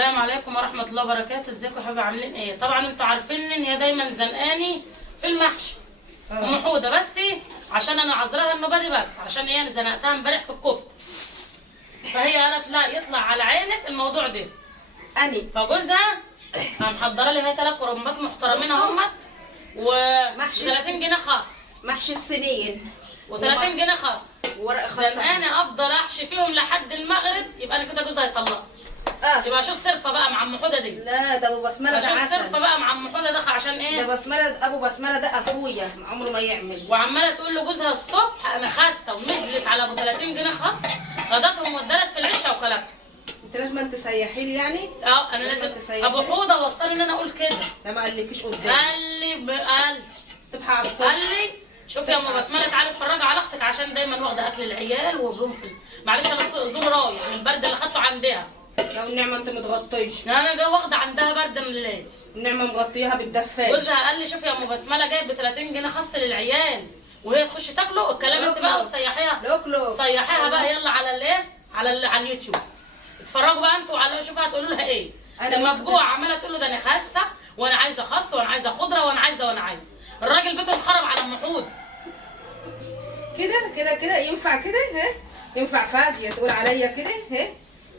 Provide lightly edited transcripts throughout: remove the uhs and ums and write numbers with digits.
السلام عليكم ورحمة الله وبركاته. ازيكم يا حبايبي، عاملين ايه؟ طبعا انتوا عارفين ان هي دايما زنقاني في المحشي ام حوده، بس عشان انا عذراها النوبه دي، بس عشان ايه انا زنقتها امبارح في الكفته، فهي قالت لا يطلع على عينك الموضوع ده. فجوزها محضره لي هي 3 كرنبات محترمين اهمت، و 30 جنيه خاص محشي السنين و30 جنيه خاص وورق خاص. زنقانه افضل احشي فيهم لحد المغرب، يبقى انا كده جوزها هيطلقها. يبقى شوف صرفه بقى مع ام حوده دي. لا ده ابو بسمله ده عسل. شوف صرفه بقى مع ام حوده ده، عشان ايه؟ ده بسمله، ابو بسمله ده اخويا عمره ما يعمل. وعماله تقول له جوزها الصبح انا خاسه ونزلت على ابو 30 جنيه خاص، غدتهم واتدلت في العشه وكلتها. انت لازم تسيحي لي يعني؟ انا لازم. ابو حوده وصلني ان انا اقول كده. ده ما قالكيش قدام؟ قال لي استبحى على الصبح. قال لي شوفي يا ام بسمله تعالي اتفرجي على اختك، عشان دايما واخده اكل العيال وبرنفل. معلش انا زور رايح من البرد اللي خدته عندها. لو النعمه انت متغطيش. انا جاي واخده عندها برد من الليل. النعمه مغطياها بالدفايه. جوزها قال لي شوفي يا ام بسمله جايب ب 30 جنيه خاص للعيال، وهي تخش تاكله الكلام انت بقى وصيحيها. صيحيها بقى يلا على الايه، على اليوتيوب. اتفرجوا بقى انتوا على، شوفوا هتقولوا لها ايه. المفجوعه عماله تقول له ده انا خاسه وانا عايزه خس وانا عايزه خضره وانا عايزه. الراجل بيته انخرب على ام حوده. كده ينفع كده؟ ها ينفع فاضيه تقول عليا كده؟ ها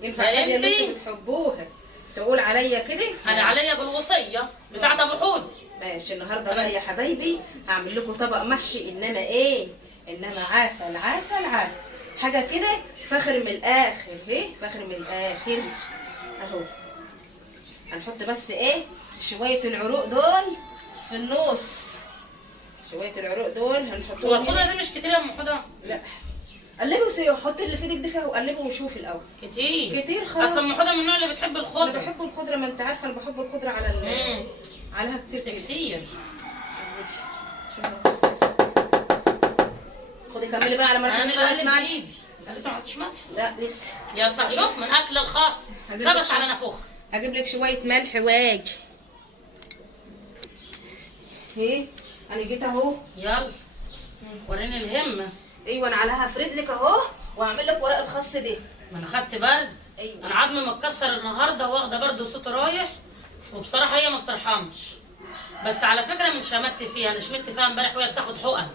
ينفع فاضيه اللي انتوا بتحبوها تقول عليا كده؟ انا عليا بالوصيه بتاعت ابو حوده. ماشي، النهارده بقى يا حبايبي هعمل لكم طبق محشي، انما ايه؟ انما عسل عسل عسل، حاجه كده فخر من الاخر. فخر من الاخر اهو. هنحط بس ايه؟ شويه العروق دول في النص. شويه العروق دول هنحطهم. هو الخضره دي مش كتير يا ام حوده؟ لا قلبي وسيبي، حطي اللي في ايدك ده فيها وقلبي وشوفي الاول. كتير خلاص. اصل ام حوده من النوع اللي بتحب الخضره. انا بحب الخضره، ما انت عارفه انا بحب الخضره عليها كتير. خدي كملي بقى على ما انا بقلب بايدي. انت لسه ما حطيتش ملح؟ لا لسه. يا شوف من اكل الخاص كبس على نافوخ. هجيب لك شويه ملح واجي. انا جيت اهو. يلا وريني الهمه. ايوه انا عليها هفرد لك اهو واعمل لك ورق الخاص دي. ما انا خدت برد. ايوه انا عظمي متكسر النهارده واخده برد وصوتي رايح، وبصراحه هي ما بترحمش. بس على فكره من شمت فيها، انا شمت فيها امبارح وهي بتاخد حقن.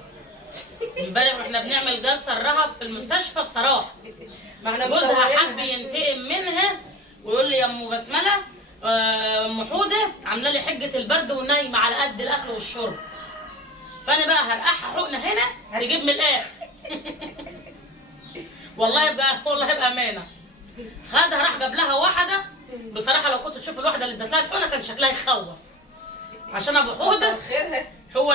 امبارح واحنا بنعمل جلسه الرهف في المستشفى بصراحه. جوزها حب ينتقم منها ويقول لي يا ام بسمله ام حوده عامله لي حجه البرد ونايمه على قد الاكل والشرب، فانا بقى هرقعها حقنه هنا تجيب من الاخر. والله يبقى امانه. خدها راح جاب لها واحده، بصراحه لو كنت تشوف الواحده اللي ادت لها الحقنه كان شكلها يخوف، عشان ابو حوده هو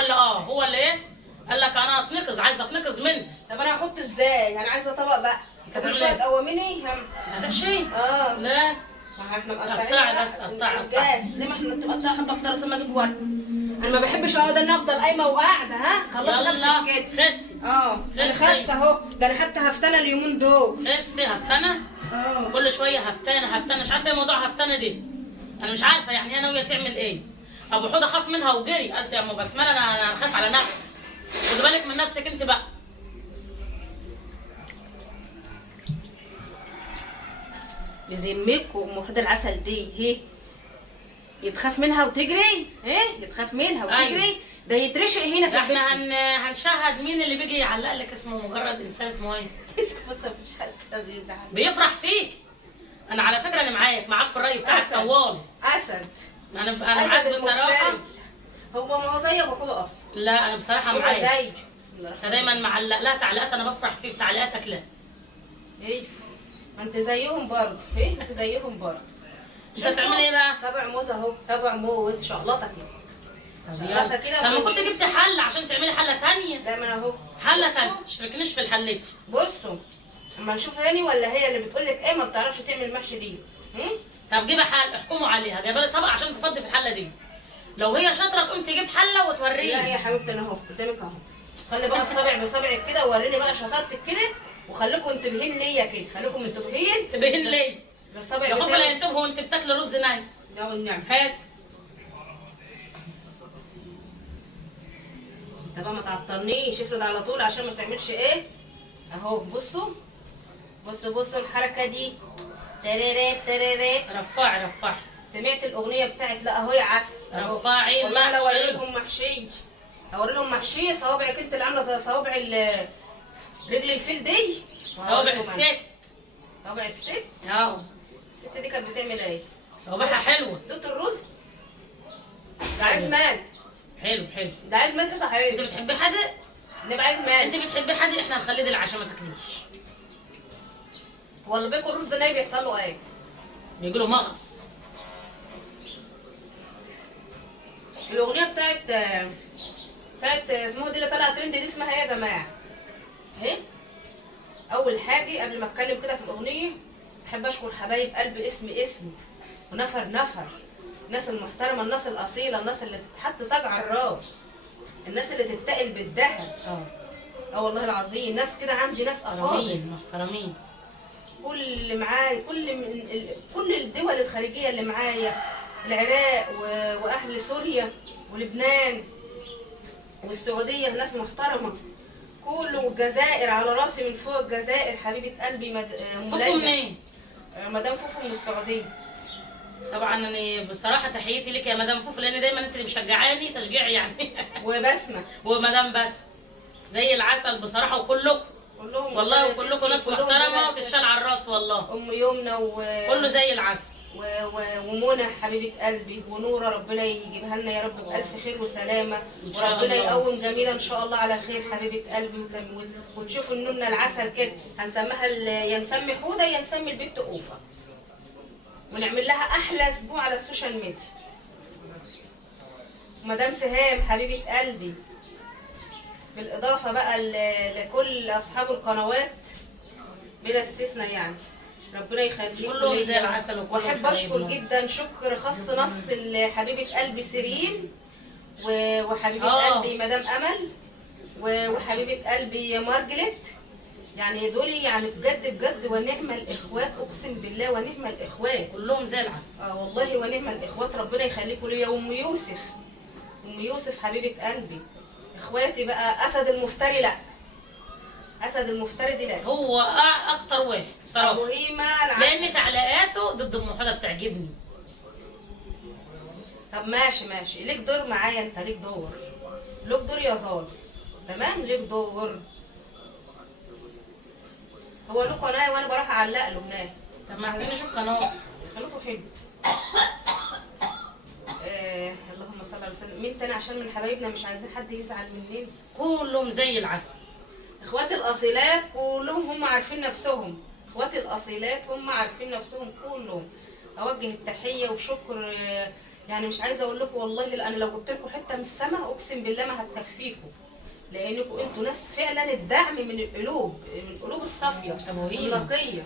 اللي ايه قال لك انا عايزه اتنقذ منها. طب انا هحط ازاي؟ انا عايزه طبق بقى. طب شويه تقوميني هذا شيء. لا احنا قطعي بس قطعي. ليه ما احنا بنقطع حبه اكتر عشان ما اجيب ورق. انا ما بحبش اقعد انا افضل قايمه وقاعده. خلص نفسك كده. خسي. انا خاسه اهو. ده انا حتى هفتنه اليومين دول. خسي هفتنه. كل شويه هفتنه مش عارفه ايه موضوع هفتنه دي. انا مش عارفه يعني هي ناويه تعمل ايه. ابو حوده خاف منها وجري، قالت يا ام بسمله انا خايف على نفسي، خدي بالك من نفسك انت بقى. بذمك ام حوده العسل دي يتخاف منها وتجري؟ يتخاف منها وتجري؟ أيوة. ده يترشق هنا في البيت. احنا هنشاهد مين اللي بيجي يعلق لك اسمه مجرد انسان اسمه ايه؟ بص مش حد يزعل. بيفرح فيك. انا على فكره انا معاك في الراي بتاعك طوال. اسد. انا معاك بصراحه. ما هو زي ابو حوده اصلا. لا انا بصراحه معاك. هو زيه. بسم الله الرحمن الرحيم. دايما معلق لها تعليقات انا بفرح فيه، في تعليقاتك لا. ما انت زيهم برضه. انت زيهم برضه. انت هتعملي ايه بقى؟ 7 موز اهو. 7 موز شقلطه كده. شقلطه كده. طب ما كنت جبت حله عشان تعملي حله ثانيه. لا ما انا اهو. حله ثانيه، ما تشتركنيش في الحلتي. بصوا اما نشوف هاني ولا هي اللي بتقول لك ايه ما بتعرفش تعمل المحشي دي. طب جيبي حل احكموا عليها، جايبه لي طبق عشان تفضي في الحله دي. لو هي شاطره تقوم تجيب حله وتوريني. لا يا حبيبتي انا اهو قدامك اهو. خلي بقى الصابع بصابعك كده ووريني بقى شطارتك كده، وخليكم منتبهين ليا كده. خليكم منتبهين ليه؟ الصابع يا خوف لا ينتبهوا وانت بتاكلي رز ناي. ده والنعم. هات. انت بقى ما تعطلنيش، افرد على طول عشان ما تعملش ايه اهو. بصوا الحركه دي. تريري رفعي الاغنيه بتاعت لا اهو يا عسل رفاعي والله لو اوري المحشي. لهم محشي، اوري لهم محشيه صوابعك انت اللي عامله زي صوابع رجل الفيل دي، صوابع الست. صوابع الست. اه الست دي كانت بتعمل ايه؟ صوابعها حلوه. دوت الرز ده عايز مال، حلو حلو. ده عايز مال انت صحيح، بتحبي حادق؟ نبقى عايز انت مال. بتحبي حادق، احنا هنخليه ده العشاء ما تاكليش. والله بياكل رز ناي بيحصل له ايه؟ بيجيله مغص. الاغنيه بتاعت اسمها دي اللي طالعه ترند دي اسمها ايه يا جماعه؟ اهي اول حاجه قبل ما اتكلم كده في الاغنيه بحب اشكر حبايب قلبي اسم ونفر نفر، الناس المحترمه، الناس الاصيله، الناس اللي تتحط تاج على الراس، الناس اللي تتقل بالذهب. اه والله العظيم ناس كده، عندي ناس افاضل محترمين. كل اللي معايا، كل الدول الخارجيه اللي معايا، العراق واهل سوريا ولبنان والسعوديه، ناس محترمه كله، والجزائر على راسي من فوق، الجزائر حبيبه قلبي فوفو منين؟ مدام فوفو من السعوديه. طبعا انا بصراحه تحياتي لك يا مدام فوفو، لان دايما انت اللي مشجعاني تشجيع يعني. وبسمه ومدام بس زي العسل بصراحه، وكلكم والله، وكلكم ناس محترمه وتتشال على الراس والله. ام يمنى كله زي العسل. ومنى حبيبه قلبي، ونوره ربنا يجيبها لنا يا رب بالف خير وسلامه، إن شاء وربنا الله. يقوم جميله ان شاء الله على خير حبيبه قلبي. وتشوفوا النونه العسل كده، هنسميها يا نسمي حوده يا نسمي البت اوفه، ونعمل لها احلى اسبوع على السوشيال ميديا. ومدام سهام حبيبه قلبي، بالاضافه بقى لكل اصحاب القنوات بلا استثناء يعني، ربنا يخليكم كلهم ليا. زي العسل وكلهم واحب اشكر حبايبنا. جدا شكر خاص نص لحبيبه قلبي سيرين، وحبيبه قلبي مدام امل، وحبيبه قلبي مارجليت، يعني دول يعني بجد بجد ونعم الاخوات، اقسم بالله ونعم الاخوات، كلهم زي العسل. والله ونعم الاخوات، ربنا يخليكم ليا. وام يوسف، ام يوسف حبيبه قلبي، اخواتي بقى. اسد المفتري لا، اسد المفتري دي لا، هو اكتر واحد بصراحه، ابو هيما العسل. لان تعليقاته ضد ام حوده بتعجبني. طب ماشي ليك دور معايا، انت ليك دور يا ظالم، تمام، ليك دور. هو له قناه وانا بروح اعلق له هناك. طب ما عايزين نشوف قناه. قناته حلو. اللهم صل على سيدنا. مين تاني عشان من حبايبنا مش عايزين حد يزعل مننا؟ كلهم زي العسل. اخواتي الاصيلات كلهم هم عارفين نفسهم، اخواتي الاصيلات هم عارفين نفسهم كلهم. اوجه التحيه وشكر، يعني مش عايزه اقول لكم والله، انا لو جبت لكم حته من السماء اقسم بالله ما هتكفيكم، لانكم انتوا ناس فعلا الدعم من القلوب، من القلوب الصافيه النقيه.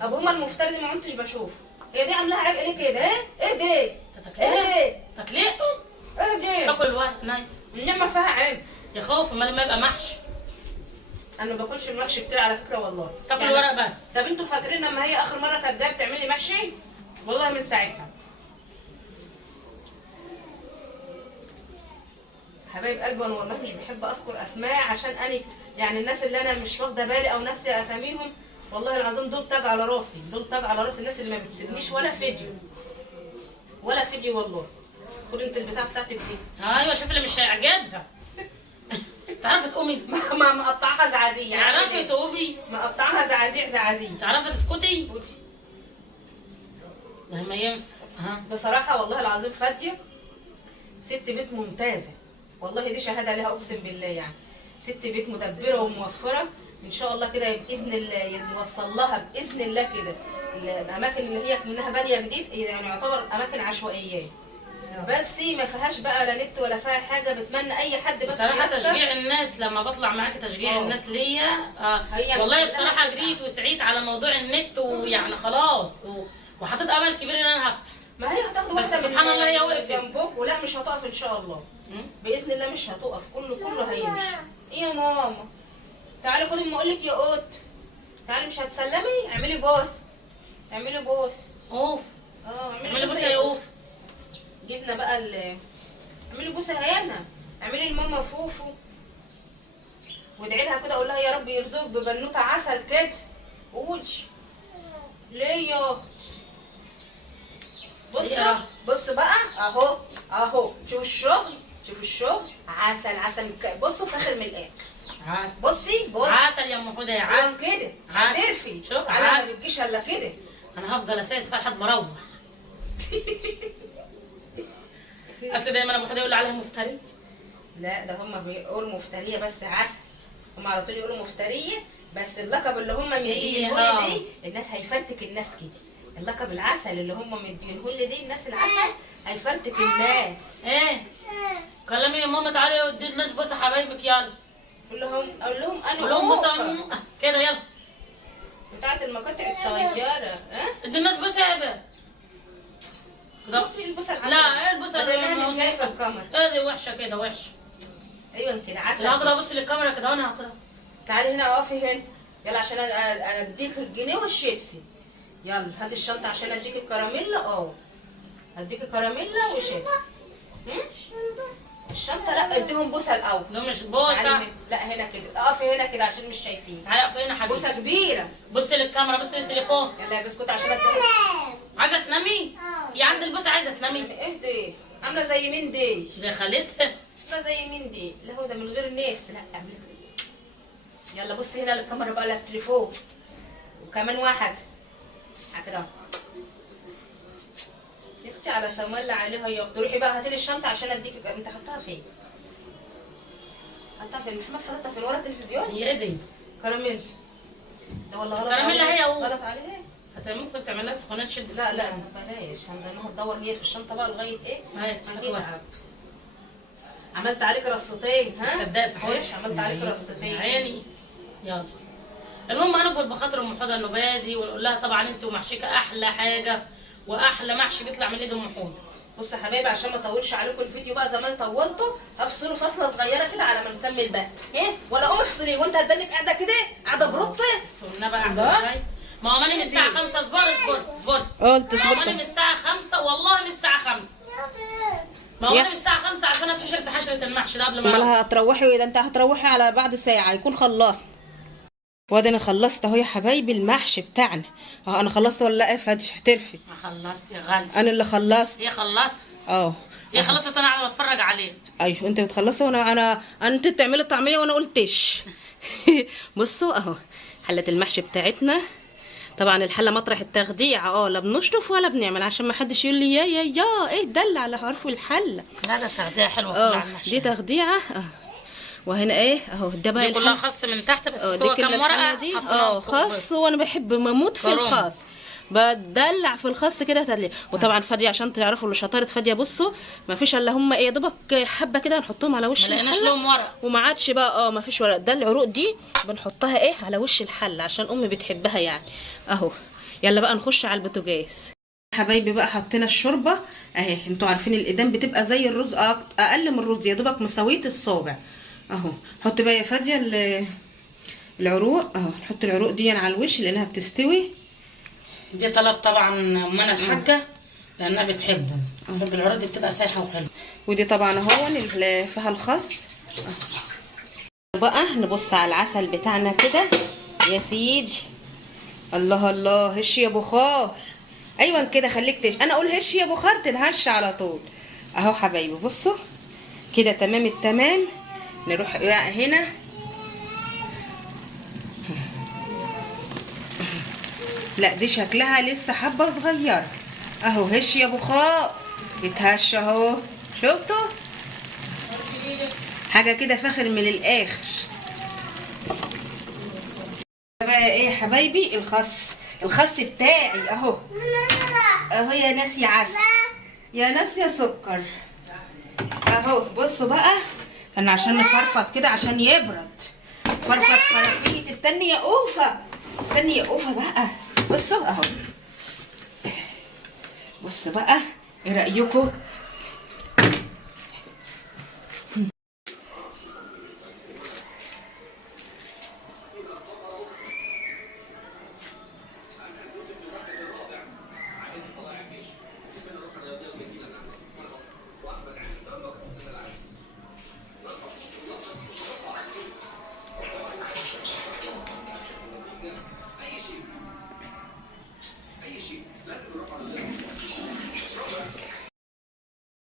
ابو هما المفتري دي ما كنتش بشوفه، هي دي عاملاها عرق ليه كده؟ ايه دي؟ تاكليه؟ ايه دي؟ تاكل الورق ناي. النعمه فيها عيب يا خوف امال ما يبقى محشي. انا ما باكلش المحشي كتير على فكره والله. تاكل يعني الورق بس. طب انتوا فاكرين لما هي اخر مره كانت جايه بتعمل لي محشي؟ والله من ساعتها. حبايب قلبي، انا والله مش بحب اذكر اسماء عشان انا يعني الناس اللي انا مش واخده بالي او ناسيه اساميهم، والله العظيم دول تاج على راسي، دول تاج على راسي، الناس اللي ما بتسيبنيش ولا فيديو والله. خد انت البتاع بتاعتك دي. ايوه شوف اللي مش هيعجبها. تعرفي تقومي؟ ما مقطعها زعازيع. تعرفي تقومي؟ مقطعها زعازيع. تعرفي تسكتي؟ ما ينفع. بصراحه والله العظيم فاديه ست بيت ممتازه، والله دي شهاده لها اقسم بالله، يعني ست بيت مدبره وموفره ان شاء الله كده باذن الله، نوصل لها باذن الله كده الاماكن اللي هي منها بانيه جديد، يعني يعتبر اماكن عشوائيات بس ما فيهاش بقى لا نت ولا فيها حاجه. بتمنى اي حد بس بصراحه تشجيع الناس لما بطلع معاكي، تشجيع الناس ليا والله بصراحه جريت وسعيت على موضوع النت، ويعني خلاص وحطيت امل كبير ان انا هفتح. ما هي هتاخد بس سبحان الله هي وقفت جنبك، ولا مش هتقف ان شاء الله باذن الله، مش هتقف، كله هيمشي. ايه يا ماما؟ تعالي خدي اما اقول لك يا قط، تعالي مش هتسلمي؟ اعملي بوس اوف. اعملي بوس يا اوف. جبنا بقى اعملي بوسه هنا، اعملي لماما فوفو وادعي لها كده، اقول لها يا رب يرزقك ببنوته عسل كده. قولش ليه يا اخت؟ بصي بصوا بقى اهو اهو، شوفوا الشغل، شوفوا الشغل، عسل عسل. بصوا فاخر من الاخر. عسل. بصي بص، عسل يا ام حوده يا عسل كده عسل. هترفي. شوف على ما عسل. بتجيش الا كده. انا هفضل اساس فيها لحد ما اروح. اصل دايما ابو حوده يقول عليها مفتري. لا ده هم بيقولوا مفتريه بس عسل، هم على طول يقولوا مفتريه، بس اللقب اللي هم مدينهولي دي الناس هيفرتك الناس كده. اللقب العسل اللي هم مدينهولي دي الناس العسل هيفرتك الناس. ايه كلمي يا ماما تعالي ودي الناس بوسه حبايبك يلا. قول لهم انا قول لهم بوسه كده يلا بتاعت المقاطع الصغيره. ها ادي الناس بوسه يا بابا. البوسه العسل. لا ايه البوسه اللي مش جايه في الكاميرا. ايه دي وحشه كده وحشه. ايوه كده عسل. لا كده ابص للكاميرا كده وانا كده. تعالي هنا اقفي هنا يلا عشان انا اديك الجنيه والشيبسي. يلا هات الشنطه عشان اديك الكراميلا. هديك كراميلا وشيبسي. الشنطه لا اديهم بوسه الاول. لا مش بوسه. لا هنا كده اقفي هنا كده عشان مش شايفين. تعالي اقفي هنا حبيبي. بوسه كبيره. بصي للكاميرا بصي للتليفون. يلا يا بسكوت عشان اديهم. عايزه تنامي؟ هي عند البوسه عايزه تنامي؟ اهدي. عامله زي مين دي؟ زي خالتها. عامله زي مين دي؟ لا هو ده من غير نفس. لا اعملي كده. يلا بصي هنا للكاميرا بقى للتليفون. وكمان واحد. كده يا اختي على سمال عليها يا اختي. روحي بقى هاتي لي الشنطه عشان اديك. انت حطها فين؟ حطها فين؟ محمد حاططها فين؟ ورا التلفزيون؟ هي ايه دي؟ كراميل. لا والله غلط. كراميل هي غلط عليها. ممكن تعملها سخونات شد لا لا بلاش. هنضلها تدور هي في الشنطه بقى لغايه ايه؟ هتتعب. عملت عليك رصتين. ها؟ تصدقي صحيح؟ عملت عليك رصتين. عيني. يلا. المهم هنقبل بخاطر ام حوده النبادي ونقول لها طبعا انت ومحشيكه احلى حاجه واحلى محشي بيطلع من ايد ام حوده. بصوا يا حبايبي عشان ما اطولش عليكم الفيديو بقى زمان طولته، هفصله فصله صغيره كده على ما نكمل بقى. ايه ولا قوم افصلي وانت هتدنك قاعده كده قاعده برطه. قلنا بقى ازاي؟ ما هو ماني من الساعه 5. اصبر قلت ما هو ماني من الساعه 5 والله من الساعه 5. ما هو ماني من الساعه 5 عشان اتحشر في حشره المحشي ده قبل ما امال هتروحي. ده انت هتروحي على بعد ساعه يكون خلصت. وادي انا خلصت اهو يا حبايبي المحشي بتاعنا. انا خلصت ولا لا يا فادي؟ هترفي. ما خلصت يا غالي. انا اللي خلصت. هي خلصت. هي خلصت انا قاعده بتفرج عليه. ايوه انت بتخلصي وانا انت بتعملي الطعميه وانا قلتش. بصوا اهو حله المحشي بتاعتنا. طبعا الحله مطرح التخديع. لا بنشطف ولا بنعمل عشان ما حدش يقول لي يا ايه دل على حرف الحله. لا ده تخديعه حلوه. دي تخديعه. وهنا ايه اهو ده بقى دي كلها خس من تحت بس فوق كام ورقه دي. خس وانا بحب مموت في الخس. بدلع في الخس كده تدليع. وطبعا فاديه عشان تعرفوا اللي شطاره فاديه. بصوا ما فيش الا هم ايه دوبك حبه كده نحطهم على وش الحله. ما لقيناش لهم ورق وما عادش بقى. ما فيش ورق. ده العروق دي بنحطها ايه على وش الحله عشان امي بتحبها يعني. اهو يلا بقى نخش على البوتاجاز. حبايبي بقى حطينا الشوربه اهي. انتوا عارفين الايدام بتبقى زي الرز اقل من الرز يا دوبك مساويه الصابع. اهو حط بقى يا فاديه العروق. اهو نحط العروق دي على الوش لانها بتستوي. دي طلب طبعا امنا الحاجه لانها بتحبه. بتحب العروق دي بتبقى سايحه وحلوه. ودي طبعا اهو اللي فيها الخس. بقى نبص على العسل بتاعنا كده يا سيدي. الله الله هش يا بخار. ايوه كده خليك انا اقول هش يا بخار تنهش على طول. اهو حبايبي بصوا كده تمام التمام. نروح بقى هنا لا دي شكلها لسه حبه صغيره. اهو هش يا بخار يتهش اهو. شفتوا حاجه كده فاخر من الاخر. بقى ايه يا حبايبي الخس بتاعي اهو. اهو يا ناس يا عسل يا ناس يا سكر. اهو بصوا بقى انا عشان نفرفط كده عشان يبرد. فرفط فرفيت. استني يا اوفه استني يا اوفه بقى. بصوا اهو. بصوا بقى ايه رايكم